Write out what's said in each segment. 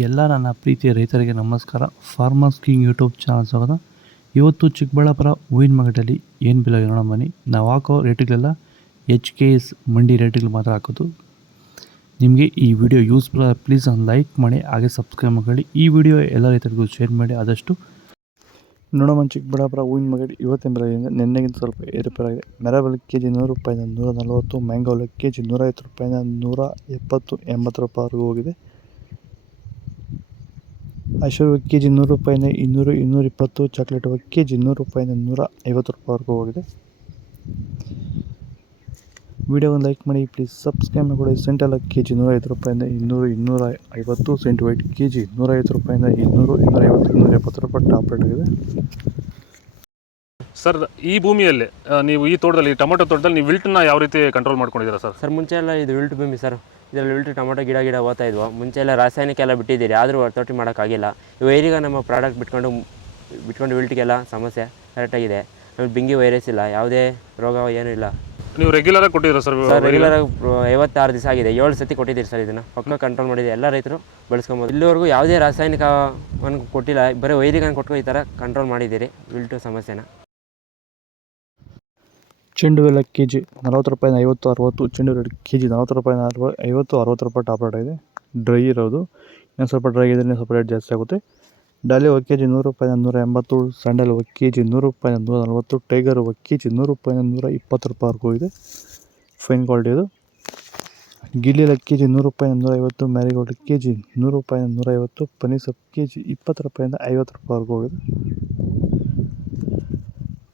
ಎಲ್ಲ ನನ್ನ ಪ್ರೀತಿಯ ರೈತರಿಗೆ ನಮಸ್ಕಾರ. ಫಾರ್ಮರ್ಸ್ ಕಿಂಗ್ ಯೂಟ್ಯೂಬ್ ಚಾನಲ್ ಸ್ವಾಗತ. ಇವತ್ತು ಚಿಕ್ಕಬಳ್ಳಾಪುರ ಹೂವಿನ ಮಾರ್ಕೆಟಲ್ಲಿ ಏನು ಬೆಲೆ ನೋಡೋಣ ಬನ್ನಿ. ನಾವು ಹಾಕೋ ರೇಟ್ಗಳೆಲ್ಲ HKS ಮಂಡಿ ರೇಟ್ಗಳು ಮಾತ್ರ ಹಾಕೋದು. ನಿಮಗೆ ಈ ವಿಡಿಯೋ ಯೂಸ್ಫುಲ್ ಪ್ಲೀಸ್ ಒಂದು ಲೈಕ್ ಮಾಡಿ, ಹಾಗೆ ಸಬ್ಸ್ಕ್ರೈಬ್ ಮಾಡಿ. ಈ ವಿಡಿಯೋ ಎಲ್ಲ ರೈತರಿಗೂ ಶೇರ್ ಮಾಡಿ ಆದಷ್ಟು. ನೋಡೋಣ ಚಿಕ್ಕಬಳ್ಳಾಪುರ ಹೂವಿನ ಮಾರ್ಕೆಟ್ ಇವತ್ತಿನ ಬೆಲೆ ನಿನ್ನೆಗಿಂತ ಸ್ವಲ್ಪ ಏರುಪೇರಾಗಿದೆ. ಮೆರಬಲ್ ಕೆಜಿ 100 ರೂಪಾಯಿಂದ 140, ಮ್ಯಾಂಗೋ ಕೆಜಿ 150 ರೂಪಾಯಿಂದ 170, 80 ರೂಪಾಯಿವರೆಗೂ ಹೋಗಿದೆ. ಐಶ್ವರ್ಯ ಕೆಜಿ 100 ರೂಪಾಯಿಂದ 200, 220, ಚಾಕ್ಲೇಟ್ ಕೆಜಿ 100 ರೂಪಾಯಿಂದ 150 ರೂಪಾಯಿವರೆಗೂ ಹೋಗಿದೆ. ವಿಡಿಯೋವನ್ನು ಲೈಕ್ ಮಾಡಿ, ಪ್ಲೀಸ್ ಸಬ್ಸ್ಕ್ರೈಬ್ ಮಾಡಿ. ಸೆಂಟಲ್ ಕೆಜಿ 105 ರೂಪಾಯಿಂದ 200, 250, ಸೆಂಟ್ ವೈಟ್ ಕೆಜಿ 150 ರೂಪಾಯಿಂದ 200, 250, 270 ರೂಪಾಯಿ ಟಾಪ್ ರೇಟ್ ಆಗಿದೆ. ಸರ್, ಈ ಭೂಮಿಯಲ್ಲಿ ನೀವು ಈ ತೋಟದಲ್ಲಿ ಟೊಮೊಟೊ ತೋಟದಲ್ಲಿ ನೀವು ವಿಲ್ಟನ್ನ ಯಾವ ರೀತಿ ಕಂಟ್ರೋಲ್ ಮಾಡ್ಕೊಂಡಿದ್ದೀರಾ ಸರ್? ಸರ್, ಮುಂಚೆ ಎಲ್ಲ ಇದು ವಿಲ್ಟ್ ಭೂಮಿ ಸರ್. ಇದರಲ್ಲಿ ವಿಲ್ಟ್ ಟೊಮೊಟೊ ಗಿಡ ಓದ್ತಾ ಇದ್ವು. ಮುಂಚೆ ಎಲ್ಲ ರಾಸಾಯನಿಕ ಎಲ್ಲ ಬಿಟ್ಟಿದ್ದೀರಿ, ಆದರೂ ತೋಟ ಮಾಡೋಕ್ಕಾಗಿಲ್ಲ. ವೈರಿಗೆ ನಮ್ಮ ಪ್ರಾಡಕ್ಟ್ ಬಿಟ್ಕೊಂಡು ವಿಲ್ಟಿಗೆಲ್ಲ ಸಮಸ್ಯೆ ಕರೆಕ್ಟಾಗಿದೆ. ಆಮೇಲೆ ಬಿಂಗಿ ವೈರಸ್ ಇಲ್ಲ, ಯಾವುದೇ ರೋಗ ಏನೂ ಇಲ್ಲ. ನೀವು ರೆಗ್ಯುಲರಾಗಿ ಕೊಟ್ಟಿದ್ದೀರಾ ಸರ್? ಸರ್, ರೆಗ್ಯುಲರಾಗಿ 56 ದಿವಸ ಆಗಿದೆ, 7 ಸತಿ ಕೊಟ್ಟಿದ್ದೀರಿ ಸರ್. ಇದನ್ನು ಪಕ್ಕ ಕಂಟ್ರೋಲ್ ಮಾಡಿದೆ, ಎಲ್ಲ ರೈತರು ಬಳಸ್ಕೊಬೋದು. ಇಲ್ಲಿವರೆಗೂ ಯಾವುದೇ ರಾಸಾಯನಿಕವನ್ನು ಕೊಟ್ಟಿಲ್ಲ, ಬರೀ ವೈರಿಗನ್ನು ಕೊಟ್ಕೊಂಡು ಈ ಥರ ಕಂಟ್ರೋಲ್ ಮಾಡಿದ್ದೀರಿ ವಿಲ್ಟು ಸಮಸ್ಯೆನ. ಚೆಂಡು ಹೂವೆಲ್ಲ ಕೆಜಿ 40 ರೂಪಾಯಿಂದ 50, 60, ಚೆಂಡು ರೇಟ್ ಕೆಜಿ 40 ರೂಪಾಯಿಂದ 50, 60 ರೂಪಾಯಿ ಟಾಪ್ ರೇಟ್ ಆಗಿದೆ. ಡ್ರೈ ಇರೋದು, ಇನ್ನೂ ಸ್ವಲ್ಪ ಡ್ರೈ ಇದ್ರೆ ಇನ್ನೂ ಸ್ವಲ್ಪ ರೇಟ್ ಜಾಸ್ತಿ ಆಗುತ್ತೆ. ಡಾಲಿ ಕೆಜಿ 100 ರೂಪಾಯಿಂದ 180, ಸ್ಯಾಂಡಲ್ ಕೆಜಿ 100 ರೂಪಾಯಿಂದ 140, ಟೈಗರ್ ಕೆಜಿ 100 ರೂಪಾಯಿಂದ 120 ರೂಪಾಯಿವರೆಗೂ ಇದೆ. ಫೈನ್ ಕ್ವಾಲಿಟಿ ಅದು. ಗಿಲ್ಲಿ ಕೆಜಿ 100 ರೂಪಾಯಿಂದ 150, ಮ್ಯಾರಿಗೋಲ್ಡ್ ಕೆಜಿ 100 ರೂಪಾಯಿಂದ 150, ಪನೀರ್ ಕೆಜಿ 20 ರೂಪಾಯಿಂದ 50 ರೂಪಾಯಿವರೆಗೂ ಹೋಗಿದೆ.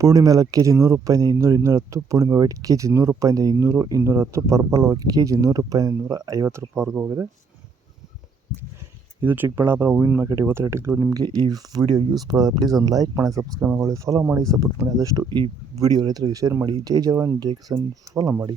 ಪೂರ್ಣಿಮೆ ಕೆಜಿ 100 ರೂಪಾಯಿಂದ 200, 210, ಪೂರ್ಣಿಮೆ ವೈಟ್ ಕೆಜಿ 100 ರೂಪಾಯಿಂದ 200, 210, ಪರ್ಪಲ್ ಕೆಜಿ 100 ರೂಪಾಯಿಂದ 150 ರೂಪಾಯಿವರೆಗೂ ಹೋಗಿದೆ. ಇದು ಚಿಕ್ಕಬಳ್ಳಾಪುರ ಹೂವಿನ ಮಾರ್ಕೆಟ್ ಇವತ್ತು ರೇಟ್ಗಳು. ನಿಮಗೆ ಈ ವಿಡಿಯೋ ಯೂಸ್ಫುಲ್ ಆದರೆ ಪ್ಲೀಸ್ ಒಂದು ಲೈಕ್ ಮಾಡಿ, ಸಬ್ಸ್ಕ್ರೈಬ್ ಮಾಡಿ, ಫಾಲೋ ಮಾಡಿ, ಸಪೋರ್ಟ್ ಮಾಡಿ. ಆದಷ್ಟು ಈ ವಿಡಿಯೋ ರೈತರಿಗೆ ಶೇರ್ ಮಾಡಿ. ಜೈ ಜವಾನ್ ಜೈ ಕಿಸಾನ್, ಫಾಲೋ ಮಾಡಿ.